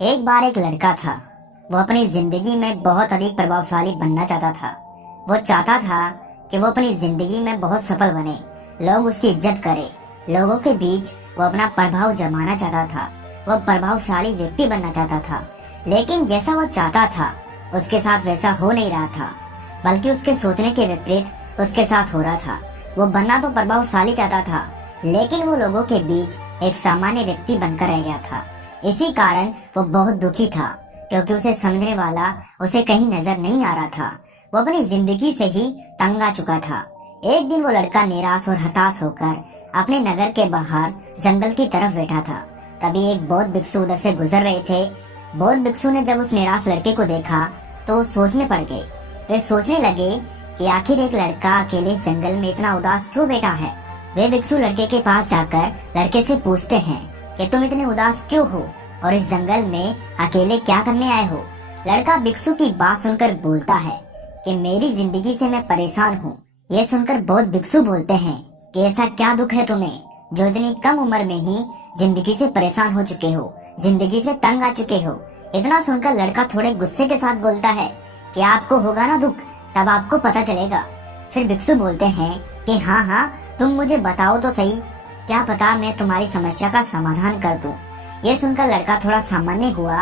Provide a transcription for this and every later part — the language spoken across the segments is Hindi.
एक बार एक लड़का था। वो अपनी जिंदगी में बहुत अधिक प्रभावशाली बनना चाहता था। वो चाहता था कि वो अपनी जिंदगी में बहुत सफल बने, लोग उसकी इज्जत करें, लोगों के बीच वो अपना प्रभाव जमाना चाहता था। वो प्रभावशाली व्यक्ति बनना चाहता था, लेकिन जैसा वो चाहता था उसके साथ वैसा हो नहीं रहा था, बल्कि उसके सोचने के विपरीत उसके साथ हो रहा था। वो बनना तो प्रभावशाली चाहता था, लेकिन वो लोगों के बीच एक सामान्य व्यक्ति बनकर रह गया था। इसी कारण वो बहुत दुखी था, क्योंकि उसे समझने वाला उसे कहीं नजर नहीं आ रहा था। वो अपनी जिंदगी से ही तंग आ चुका था। एक दिन वो लड़का निराश और हताश होकर अपने नगर के बाहर जंगल की तरफ बैठा था। तभी एक बौद्ध भिक्षु उधर से गुजर रहे थे। बौद्ध भिक्षु ने जब उस निराश लड़के को देखा तो वो सोच में पड़ गए। वे सोचने लगे कि आखिर एक लड़का अकेले जंगल में इतना उदास क्यों बैठा है। वे भिक्षु लड़के के पास जाकर लड़के से पूछते हैं कि तुम इतने उदास क्यों हो और इस जंगल में अकेले क्या करने आए हो। लड़का भिक्षु की बात सुनकर बोलता है कि मेरी जिंदगी से मैं परेशान हूँ। ये सुनकर बौद्ध भिक्षु बोलते हैं कि ऐसा क्या दुख है तुम्हें, जो इतनी कम उम्र में ही जिंदगी से परेशान हो चुके हो, जिंदगी से तंग आ चुके हो। इतना सुनकर लड़का थोड़े गुस्से के साथ बोलता है कि आपको होगा ना दुख, तब आपको पता चलेगा। फिर भिक्षु बोलते हैं कि हाँ हाँ, तुम मुझे बताओ तो सही, क्या पता मैं तुम्हारी समस्या का समाधान कर दूं। ये सुनकर लड़का थोड़ा सामान्य हुआ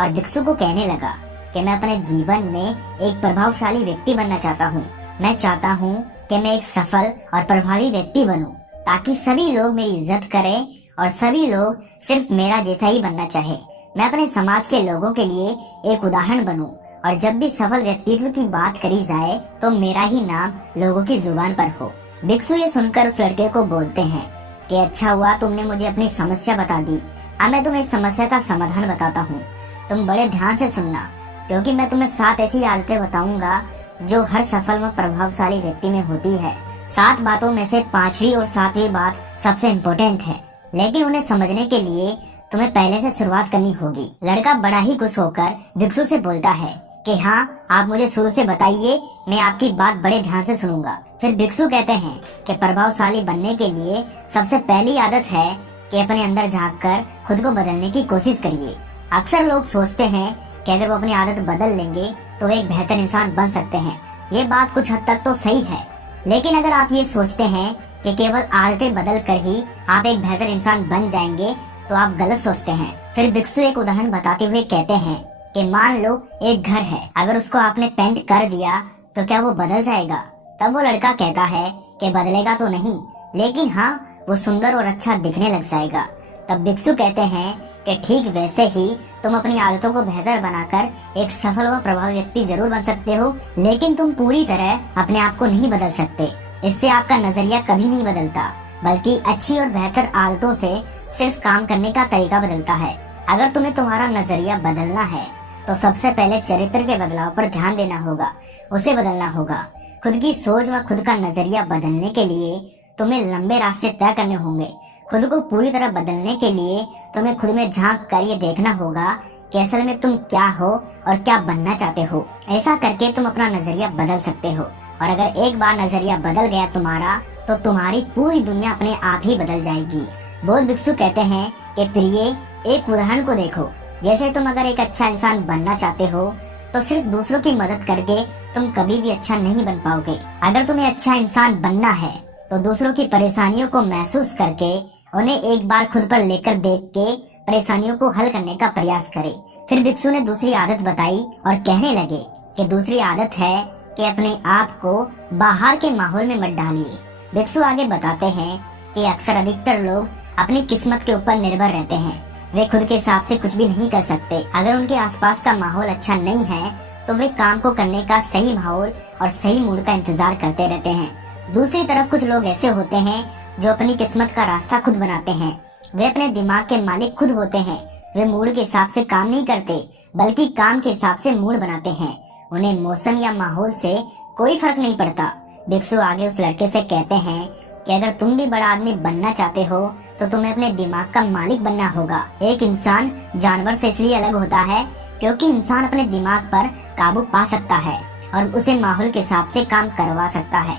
और भिक्षु को कहने लगा कि मैं अपने जीवन में एक प्रभावशाली व्यक्ति बनना चाहता हूँ। मैं चाहता हूँ कि मैं एक सफल और प्रभावी व्यक्ति बनूं, ताकि सभी लोग मेरी इज्जत करें और सभी लोग सिर्फ मेरा जैसा ही बनना चाहे। मैं अपने समाज के लोगों के लिए एक उदाहरण बनूं, और जब भी सफल व्यक्तित्व की बात करी जाए तो मेरा ही नाम लोगों की जुबान पर हो। भिक्षु ये सुनकर उस लड़के को बोलते हैं कि अच्छा हुआ तुमने मुझे अपनी समस्या बता दी। अब मैं तुम्हें इस समस्या का समाधान बताता हूँ। तुम बड़े ध्यान से सुनना, क्योंकि मैं तुम्हें 7 ऐसी आदतें बताऊंगा जो हर सफल व प्रभावशाली व्यक्ति में होती है। 7 बातों में से 5वीं और 7वीं बात सबसे इम्पोर्टेंट है, लेकिन उन्हें समझने के लिए तुम्हें पहले से शुरुआत करनी होगी। लड़का बड़ा ही खुश होकर भिक्षु से बोलता है कि हाँ, आप मुझे शुरू से बताइए, मैं आपकी बात बड़े ध्यान से सुनूंगा। फिर भिक्षु कहते हैं कि प्रभावशाली बनने के लिए सबसे पहली आदत है कि अपने अंदर झांककर खुद को बदलने की कोशिश करिए। अक्सर लोग सोचते हैं कि अगर वो अपनी आदत बदल लेंगे तो वे एक बेहतर इंसान बन सकते हैं। ये बात कुछ हद तक तो सही है, लेकिन अगर आप ये सोचते हैं कि केवल आदतें बदल कर ही आप एक बेहतर इंसान बन जाएंगे तो आप गलत सोचते हैं। फिर भिक्षु एक उदाहरण बताते हुए कहते हैं कि मान लो एक घर है, अगर उसको आपने पेंट कर दिया तो क्या वो बदल जाएगा। तब वो लड़का कहता है कि बदलेगा तो नहीं, लेकिन हाँ, वो सुंदर और अच्छा दिखने लग जाएगा। तब भिक्षु कहते हैं कि ठीक वैसे ही तुम अपनी आदतों को बेहतर बनाकर एक सफल व प्रभावी व्यक्ति जरूर बन सकते हो, लेकिन तुम पूरी तरह अपने आप को नहीं बदल सकते। इससे आपका नजरिया कभी नहीं बदलता, बल्कि अच्छी और बेहतर आदतों से सिर्फ काम करने का तरीका बदलता है। अगर तुम्हें तुम्हारा नजरिया बदलना है तो सबसे पहले चरित्र के बदलाव पर ध्यान देना होगा, उसे बदलना होगा। खुद की सोच व खुद का नजरिया बदलने के लिए तुम्हें लंबे रास्ते तय करने होंगे। खुद को पूरी तरह बदलने के लिए तुम्हें खुद में झांक कर ये देखना होगा कि असल में तुम क्या हो और क्या बनना चाहते हो। ऐसा करके तुम अपना नजरिया बदल सकते हो, और अगर एक बार नजरिया बदल गया तुम्हारा, तो तुम्हारी पूरी दुनिया अपने आप ही बदल जाएगी। बौद्ध भिक्षु कहते हैं कि प्रिय, एक उदाहरण को देखो। जैसे तुम अगर एक अच्छा इंसान बनना चाहते हो तो सिर्फ दूसरों की मदद करके तुम कभी भी अच्छा नहीं बन पाओगे। अगर तुम्हें अच्छा इंसान बनना है तो दूसरों की परेशानियों को महसूस करके उन्हें एक बार खुद पर लेकर देख के परेशानियों को हल करने का प्रयास करें। फिर भिक्षु ने दूसरी आदत बताई और कहने लगे कि दूसरी आदत है कि अपने आप को बाहर के माहौल में मत डालिए। भिक्षु आगे बताते हैं कि अक्सर अधिकतर लोग अपनी किस्मत के ऊपर निर्भर रहते हैं। वे खुद के हिसाब से कुछ भी नहीं कर सकते। अगर उनके आसपास का माहौल अच्छा नहीं है तो वे काम को करने का सही माहौल और सही मूड का इंतजार करते रहते हैं। दूसरी तरफ कुछ लोग ऐसे होते हैं जो अपनी किस्मत का रास्ता खुद बनाते हैं। वे अपने दिमाग के मालिक खुद होते हैं। वे मूड के हिसाब से काम नहीं करते, बल्कि काम के हिसाब से मूड बनाते हैं। उन्हें मौसम या माहौल से कोई फर्क नहीं पड़ता। भिक्षु आगे उस लड़के से कहते हैं कि अगर तुम भी बड़ा आदमी बनना चाहते हो तो तुम्हें अपने दिमाग का मालिक बनना होगा। एक इंसान जानवर से इसलिए अलग होता है क्योंकि इंसान अपने दिमाग पर काबू पा सकता है और उसे माहौल के हिसाब से काम करवा सकता है।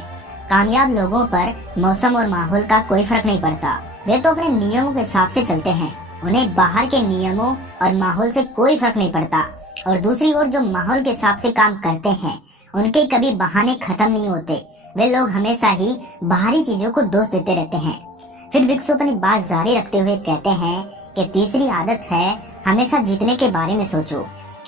कामयाब लोगों पर मौसम और माहौल का कोई फर्क नहीं पड़ता। वे तो अपने नियमों के हिसाब से चलते हैं। उन्हें बाहर के नियमों और माहौल से कोई फर्क नहीं पड़ता। और दूसरी ओर जो माहौल के हिसाब से काम करते हैं उनके कभी बहाने खत्म नहीं होते। वे लोग हमेशा ही बाहरी चीजों को दोष देते रहते हैं। फिर भिक्षु अपनी बात जारी रखते हुए कहते हैं कि तीसरी आदत है हमेशा जीतने के बारे में सोचो।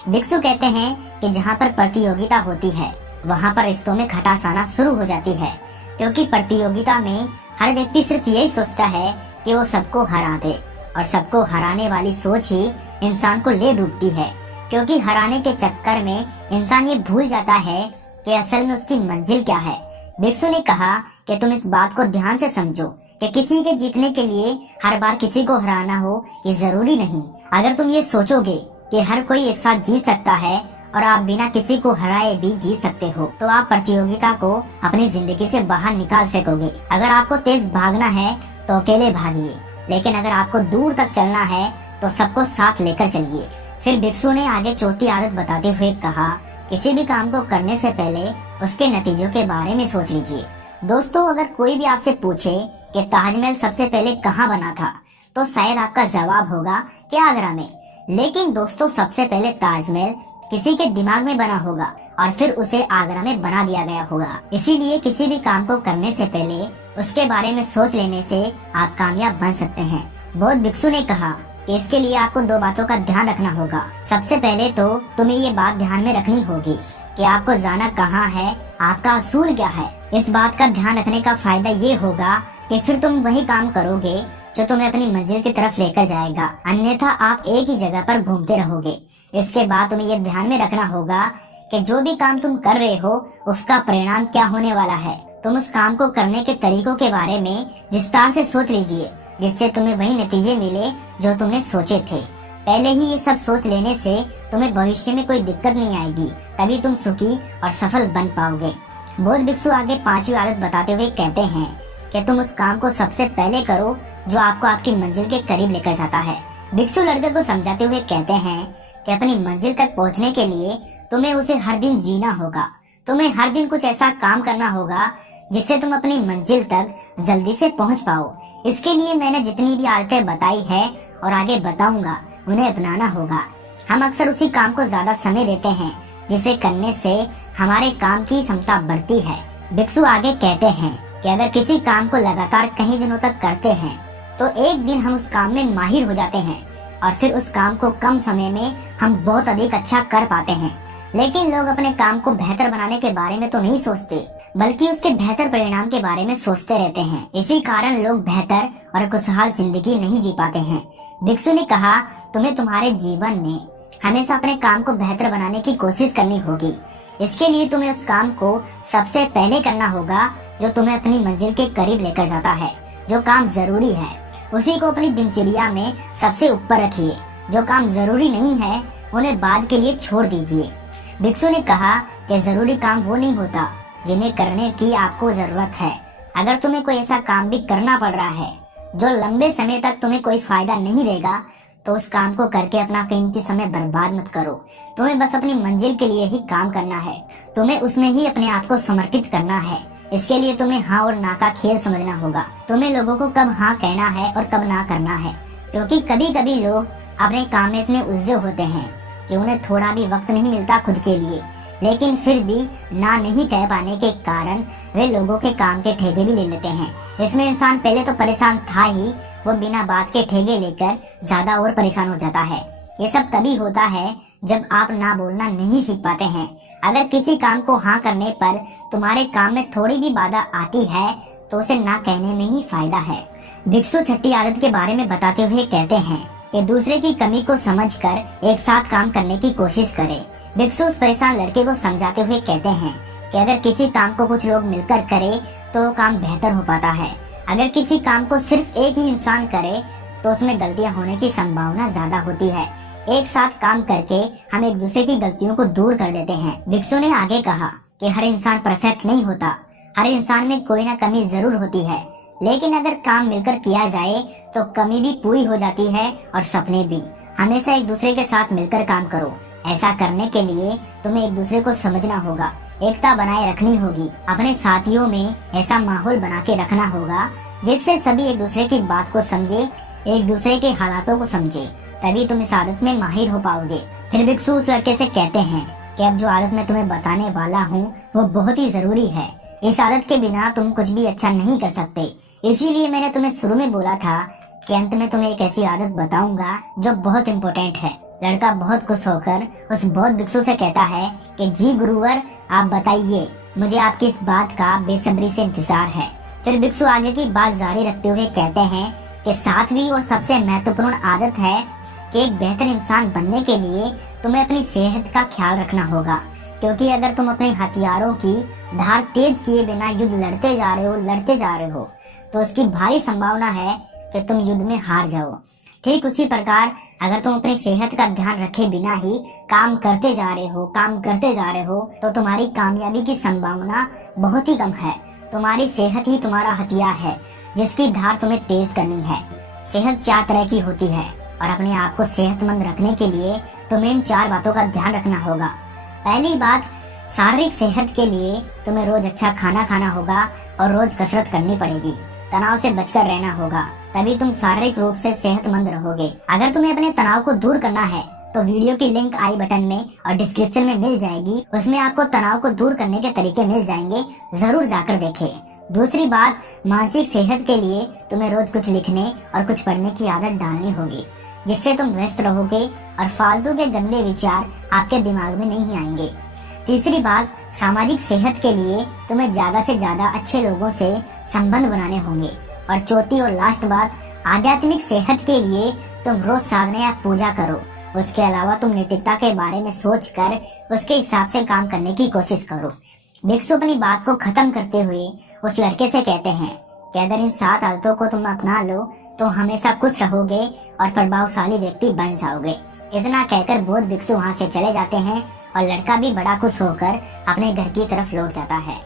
भिक्षु कहते हैं कि जहाँ पर प्रतियोगिता होती है वहाँ पर रिश्तों में खटास आना शुरू हो जाती है, क्योंकि प्रतियोगिता में हर व्यक्ति सिर्फ यही सोचता है कि वो सबको हरा दे, और सबको हराने वाली सोच ही इंसान को ले डूबती है। क्योंकि हराने के चक्कर में इंसान ये भूल जाता है कि असल में उसकी मंजिल क्या है। भिक्षु ने कहा कि तुम इस बात को ध्यान से समझो कि किसी के जीतने के लिए हर बार किसी को हराना हो ये जरूरी नहीं। अगर तुम ये सोचोगे कि हर कोई एक साथ जीत सकता है और आप बिना किसी को हराए भी जीत सकते हो, तो आप प्रतियोगिता को अपनी जिंदगी से बाहर निकाल फेंकोगे। अगर आपको तेज भागना है तो अकेले भागिए, लेकिन अगर आपको दूर तक चलना है तो सबको साथ लेकर चलिए। फिर भिक्षु ने आगे चौथी आदत बताते हुए कहा, किसी भी काम को करने से पहले उसके नतीजों के बारे में सोच लीजिए। दोस्तों, अगर कोई भी आपसे पूछे कि ताजमहल सबसे पहले कहाँ बना था, तो शायद आपका जवाब होगा कि आगरा में। लेकिन दोस्तों, सबसे पहले ताजमहल किसी के दिमाग में बना होगा और फिर उसे आगरा में बना दिया गया होगा। इसीलिए किसी भी काम को करने से पहले उसके बारे में सोच लेने से आप कामयाब बन सकते हैं। बौद्ध भिक्षु ने कहा कि इसके लिए आपको दो बातों का ध्यान रखना होगा। सबसे पहले तो तुम्हें ये बात ध्यान में रखनी होगी कि आपको जाना कहाँ है, आपका असूल क्या है। इस बात का ध्यान रखने का फायदा ये होगा कि फिर तुम वही काम करोगे जो तुम्हें अपनी मंजिल की तरफ लेकर जाएगा, अन्यथा आप एक ही जगह पर घूमते रहोगे। इसके बाद तुम्हें ये ध्यान में रखना होगा कि जो भी काम तुम कर रहे हो उसका परिणाम क्या होने वाला है। तुम उस काम को करने के तरीकों के बारे में विस्तार से सोच लीजिए, जिससे तुम्हें वही नतीजे मिले जो तुमने सोचे थे। पहले ही ये सब सोच लेने से तुम्हें भविष्य में कोई दिक्कत नहीं आएगी, तभी तुम सुखी और सफल बन पाओगे। बौद्ध भिक्षु आगे पांचवी आदत बताते हुए कहते हैं कि तुम उस काम को सबसे पहले करो जो आपको आपकी मंजिल के करीब लेकर जाता है। भिक्षु लड़के को समझाते हुए कहते हैं कि अपनी मंजिल तक पहुंचने के लिए तुम्हें उसे हर दिन जीना होगा। तुम्हें हर दिन कुछ ऐसा काम करना होगा जिससे तुम अपनी मंजिल तक जल्दी से पहुंच पाओ। इसके लिए मैंने जितनी भी आदतें बताई है और आगे बताऊंगा उन्हें अपनाना होगा। हम अक्सर उसी काम को ज्यादा समय देते हैं जिसे करने से हमारे काम की क्षमता बढ़ती है। भिक्षु आगे कहते हैं कि अगर किसी काम को लगातार कई दिनों तक करते हैं तो एक दिन हम उस काम में माहिर हो जाते हैं और फिर उस काम को कम समय में हम बहुत अधिक अच्छा कर पाते हैं। लेकिन लोग अपने काम को बेहतर बनाने के बारे में तो नहीं सोचते, बल्कि उसके बेहतर परिणाम के बारे में सोचते रहते हैं। इसी कारण लोग बेहतर और खुशहाल जिंदगी नहीं जी पाते हैं। भिक्षु ने कहा, तुम्हें तुम्हारे जीवन में हमेशा अपने काम को बेहतर बनाने की कोशिश करनी होगी। इसके लिए तुम्हें उस काम को सबसे पहले करना होगा जो तुम्हें अपनी मंजिल के करीब लेकर जाता है। जो काम जरूरी है उसी को अपनी दिनचर्या में सबसे ऊपर रखिए। जो काम जरूरी नहीं है उन्हें बाद के लिए छोड़ दीजिए। भिक्षु ने कहा कि जरूरी काम वो नहीं होता जिन्हें करने की आपको जरूरत है। अगर तुम्हें कोई ऐसा काम भी करना पड़ रहा है जो लंबे समय तक तुम्हें कोई फायदा नहीं देगा, तो उस काम को करके अपना कीमती समय बर्बाद मत करो। तुम्हें बस अपनी मंजिल के लिए ही काम करना है। तुम्हें उसमें ही अपने आप को समर्पित करना है। इसके लिए तुम्हें हाँ और ना का खेल समझना होगा। तुम्हें लोगों को कब हाँ कहना है और कब ना करना है, क्योंकि कभी कभी लोग अपने काम में इतने उलझे होते हैं कि उन्हें थोड़ा भी वक्त नहीं मिलता खुद के लिए। लेकिन फिर भी ना नहीं कह पाने के कारण वे लोगों के काम के ठेके भी ले लेते हैं। इसमें इंसान पहले तो परेशान था ही, वो बिना बात के ठेके लेकर ज्यादा और परेशान हो जाता है। ये सब तभी होता है जब आप ना बोलना नहीं सीख पाते हैं। अगर किसी काम को हाँ करने पर तुम्हारे काम में थोड़ी भी बाधा आती है तो उसे ना कहने में ही फायदा है। भिक्षु छठी आदत के बारे में बताते हुए कहते हैं कि दूसरे की कमी को समझकर एक साथ काम करने की कोशिश करें। भिक्षु उस परेशान लड़के को समझाते हुए कहते हैं कि अगर किसी काम को कुछ लोग मिलकर करे तो काम बेहतर हो पाता है। अगर किसी काम को सिर्फ एक ही इंसान करे तो उसमें गलतियां होने की संभावना ज्यादा होती है। एक साथ काम करके हम एक दूसरे की गलतियों को दूर कर देते हैं। भिक्षु ने आगे कहा कि हर इंसान परफेक्ट नहीं होता, हर इंसान में कोई ना कमी जरूर होती है, लेकिन अगर काम मिलकर किया जाए तो कमी भी पूरी हो जाती है और सपने भी। हमेशा एक दूसरे के साथ मिलकर काम करो। ऐसा करने के लिए तुम्हें एक दूसरे को समझना होगा, एकता बनाए रखनी होगी। अपने साथियों में ऐसा माहौल बना के रखना होगा जिससे सभी एक दूसरे की बात को समझे, एक दूसरे के हालातों को समझे, तभी तुम इस आदत में माहिर हो पाओगे। फिर भिक्षु उस लड़के से कहते हैं कि अब जो आदत मैं तुम्हें बताने वाला हूँ वो बहुत ही जरूरी है। इस आदत के बिना तुम कुछ भी अच्छा नहीं कर सकते। इसीलिए मैंने तुम्हें शुरू में बोला था कि अंत में तुम्हें एक ऐसी आदत बताऊंगा जो बहुत इम्पोर्टेंट है। लड़का बहुत खुश होकर उस बौद्ध भिक्षु से कहता है कि जी गुरुवर, आप बताइए, मुझे आपकी इस बात का बेसब्री से इंतजार है। फिर भिक्षु आगे की बात जारी रखते हुए कहते हैं कि सातवीं और सबसे महत्वपूर्ण आदत है कि एक बेहतर इंसान बनने के लिए तुम्हें अपनी सेहत का ख्याल रखना होगा, क्योंकि अगर तुम अपने हथियारों की धार तेज किए बिना युद्ध लड़ते जा रहे हो तो उसकी भारी संभावना है कि तुम युद्ध में हार जाओ। ठीक उसी प्रकार अगर तुम अपनी सेहत का ध्यान रखे बिना ही काम करते जा रहे हो तो तुम्हारी कामयाबी की संभावना बहुत ही कम है। तुम्हारी सेहत ही तुम्हारा हथियार है जिसकी धार तुम्हें तेज करनी है। सेहत 4 तरह की होती है और अपने आप को सेहतमंद रखने के लिए तुम्हें इन 4 बातों का ध्यान रखना होगा। पहली बात, शारीरिक सेहत के लिए तुम्हें रोज अच्छा खाना खाना होगा और रोज कसरत करनी पड़ेगी। तनाव से बचकर रहना होगा, तभी तुम शारीरिक रूप से सेहतमंद रहोगे। अगर तुम्हें अपने तनाव को दूर करना है तो वीडियो की लिंक आई बटन में और डिस्क्रिप्शन में मिल जाएगी। उसमें आपको तनाव को दूर करने के तरीके मिल जाएंगे, जरूर जाकर देखें। दूसरी बात, मानसिक सेहत के लिए तुम्हें रोज कुछ लिखने और कुछ पढ़ने की आदत डालनी होगी, जिससे तुम व्यस्त रहोगे और फालतू के गंदे विचार आपके दिमाग में नहीं आएंगे। तीसरी बात, सामाजिक सेहत के लिए तुम्हें ज्यादा से ज्यादा अच्छे लोगों से संबंध बनाने होंगे। और चौथी और लास्ट बात, आध्यात्मिक सेहत के लिए तुम रोज साधना या पूजा करो। उसके अलावा तुम नैतिकता के बारे में सोचकर उसके हिसाब से काम करने की कोशिश करो। भिक्षु अपनी बात को खत्म करते हुए उस लड़के से कहते हैं कि अगर इन 7 आदतों को तुम अपना लो तो हमेशा खुश रहोगे और प्रभावशाली व्यक्ति बन जाओगे। इतना कहकर बौद्ध भिक्षु वहाँ से चले जाते हैं और लड़का भी बड़ा खुश होकर अपने घर की तरफ लौट जाता है।